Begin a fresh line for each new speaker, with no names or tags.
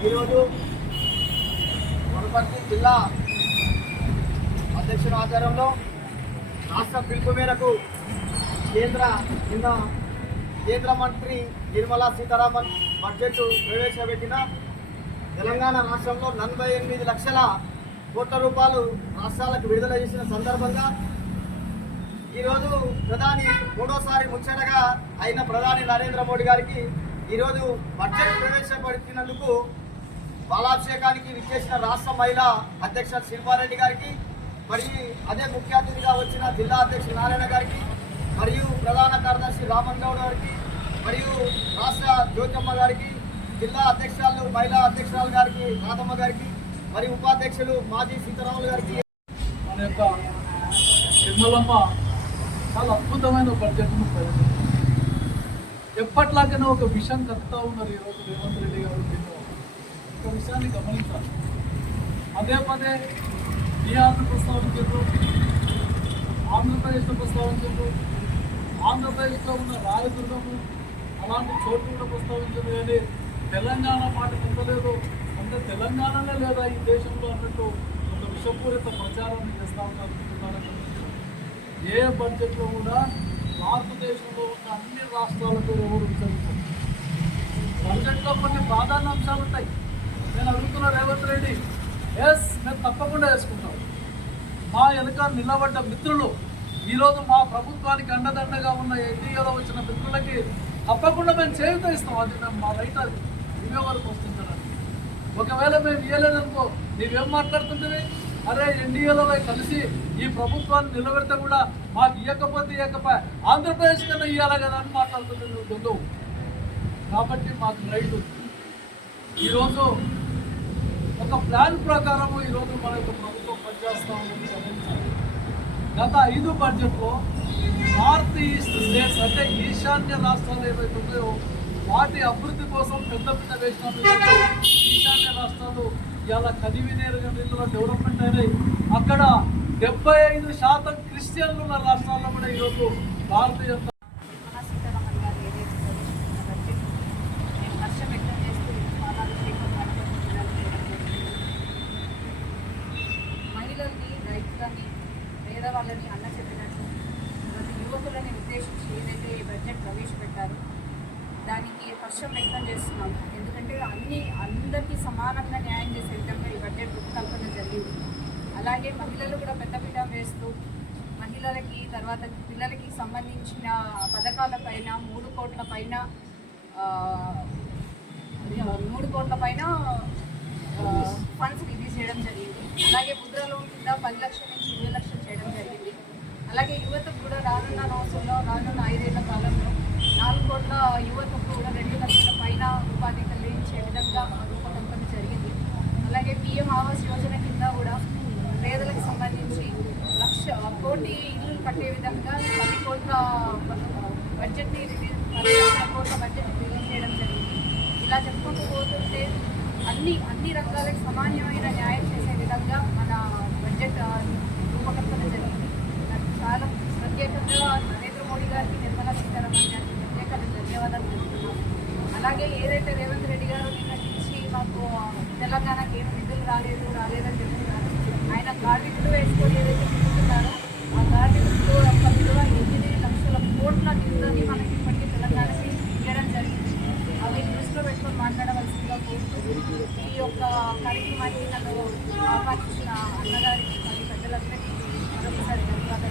ఈరోజు వనపర్తి జిల్లా అధ్యక్షుల ఆధ్వర్యంలో రాష్ట్ర పిలుపు మేరకు కేంద్ర నిన్న కేంద్ర మంత్రి నిర్మలా సీతారామన్ బడ్జెట్ ప్రవేశపెట్టిన తెలంగాణ రాష్ట్రంలో నలభై ఎనిమిది లక్షల కోట్ల రూపాయలు రాష్ట్రాలకు విడుదల చేసిన సందర్భంగా ఈరోజు ప్రధాని మూడోసారి ముచ్చటగా అయిన ప్రధాని నరేంద్ర మోడీ గారికి ఈరోజు బడ్జెట్ ప్రవేశపెట్టినందుకు బాలాభిషేకానికి విచ్చేసిన రాష్ట్ర మహిళా అధ్యక్ష శిల్పారెడ్డి గారికి మరియు అదే ముఖ్య అతిథిగా వచ్చిన జిల్లా అధ్యక్షుడు నారాయణ గారికి మరియు ప్రధాన కార్యదర్శి రామన్ గౌడ్ గారికి మరియు రాష్ట్ర జ్యోతమ్మ గారికి జిల్లా అధ్యక్షురాలు మహిళా అధ్యక్షురాలు గారికి రాధమ్మ గారికి మరియు ఉపాధ్యక్షులు మాజీ సీతారాములు గారికి.
మన యొక్క చాలా అద్భుతమైన బడ్జెట్ను ప్రవేశించారు ఎప్పట్లాగైనా ఒక విషయం కలుపుతా ఉన్నారు ఈరోజు రేవంత్ రెడ్డి గారు ఒక విషయాన్ని గమనించాలి. అదే పదే బీహార్ను ప్రస్తావించారు ఆంధ్రప్రదేశ్ను ప్రస్తావించారు ఆంధ్రప్రదేశ్లో ఉన్న రాయదుర్గము అలాంటి చోట్లు కూడా ప్రస్తావించారు కానీ తెలంగాణ మాట పొందలేదు. అంటే తెలంగాణనే లేదా ఈ దేశంలో అన్నట్టు ఒక విషపూరిత ప్రచారాన్ని చేస్తా ఉన్నారు. ఏ బడ్జెట్లో కూడా భారతదేశంలో ఉన్న అన్ని రాష్ట్రాలకు ఎవరు బడ్జెట్లో కొన్ని ప్రాధాన్యాంశాలు ఉంటాయి. నేను అడుగుతున్న రేవంత్ రెడ్డి ఎస్ మేము తప్పకుండా వేసుకుంటాం. మా వెనుక నిలబడ్డ మిత్రులు ఈరోజు మా ప్రభుత్వానికి అండదండగా ఉన్న ఎన్డీఏలో వచ్చిన మిత్రులకి తప్పకుండా మేము చేయుత ఇస్తాం. అది మేము మా రైట్ అది ఇవే వరకు వస్తుంటారని ఒకవేళ మేము ఇవ్వలేదనుకో నీవేం మాట్లాడుతుంటే అరే ఎన్డీఏలో కలిసి ఈ ప్రభుత్వాన్ని నిలబెడితే కూడా మాకు ఇవ్వకపోతే ఇవ్వకపోయా ఆంధ్రప్రదేశ్ కన్నా ఇవ్వాలి కదా అని మాట్లాడుతుంది నువ్వు దొంగవు కాబట్టి మాకు రైట్ ఈరోజు ఒక ప్లాన్ ప్రకారము ఈరోజు మన యొక్క ప్రభుత్వం పనిచేస్తామని గత ఐదు బడ్జెట్లో నార్త్ ఈస్ట్ స్టేట్స్ అంటే ఈశాన్య రాష్ట్రాలు ఏవైతే ఉన్నాయో వాటి అభివృద్ధి కోసం పెద్ద పెద్ద వేసిన ఈశాన్య రాష్ట్రాలు ఇలా కనివినేరుగా నిధుల డెవలప్మెంట్ అయినాయి. అక్కడ డెబ్బై ఐదు శాతం క్రిస్టియన్లు ఉన్న రాష్ట్రాల్లో కూడా ఈరోజు భారతీయ జనతా
నిర్మలా సీతారామన్ గారు ఏదైతే ప్రవేశించిన బడ్జెట్ నేను హర్షం వ్యక్తం మహిళల్ని రైతులని పేదవాళ్ళని అన్న చెప్పినట్టు ప్రతి యువకులని ఉద్దేశించి ఏదైతే ఈ బడ్జెట్ ప్రవేశపెట్టారో దానికి హర్షం వ్యక్తం చేస్తున్నాం ఎందుకంటే అన్ని అందరికీ సమానంగా న్యాయం చేసే విధంగా ఈ బడ్జెట్ రూపకల్పన జరిగింది. అలాగే మహిళలు కూడా పెద్దపీట వేస్తూ మహిళలకి తర్వాత పిల్లలకి సంబంధించిన పథకాల పైన మూడు కోట్ల పైన మూడు కోట్ల పైన ఫండ్స్ రిలీజ్ చేయడం జరిగింది. అలాగే ముద్ర లోన్ కింద పది లక్షల చేయడం జరిగింది అలాగే యువతకు కూడా రానున్న రోజుల్లో రానున్న ఐదేళ్ళ కాలంలో నాలుగు కోట్ల యువతకు కూడా రెండు లక్షల పైన ఉపాధి కలిగించే విధంగా రూపకల్పన జరిగింది అలాగే పిఎం ఆవాస్ యోజన కింద కూడా పేదలకు సంబంధించి లక్ష కోటి ఇల్లు కట్టే విధంగా పది కోట్ల బడ్జెట్ని రిలీజ్ పది కోట్ల బడ్జెట్ రిలీజ్ చేయడం జరిగింది. ఇలా చెప్పుకుంటూ పోతుంటే అన్ని అన్ని రంగాలకు సమాన్యమైన న్యాయం చేసే విధంగా మన బడ్జెట్ రూపకల్పన జరిగింది. నాకు చాలా ప్రత్యేకంగా నరేంద్ర మోడీ గారికి నిర్మలా సీతారామన్ గారికి ప్రత్యేక ధన్యవాదాలు తెలుపుతున్నాం అలాగే ఏదైతే రేవంత్ రెడ్డి గారు నిన్న మాకు తెలంగాణకి ఏం నిధులు రాలేదు రాలేదని చెప్తున్నారు. ఆయన కార్మికులు వేసుకొని ఏదైతే చెప్తున్నారో ఆ కార్మికులు యొక్క విలువ ఎనిమిది లక్షల కోట్ల నిధులని మనకి ఇప్పటికీ తెలంగాణకి ఇవ్వడం జరిగింది. అవి దృష్టిలో పెట్టుకొని మాట్లాడవలసిందిగా కోరుతూ ఈ యొక్క కార్యక్రమాన్ని నన్ను ఆహ్వానించిన అన్నగారికి మరియు పెద్దలందరికీ మరొకసారి ధన్యవాదాలు.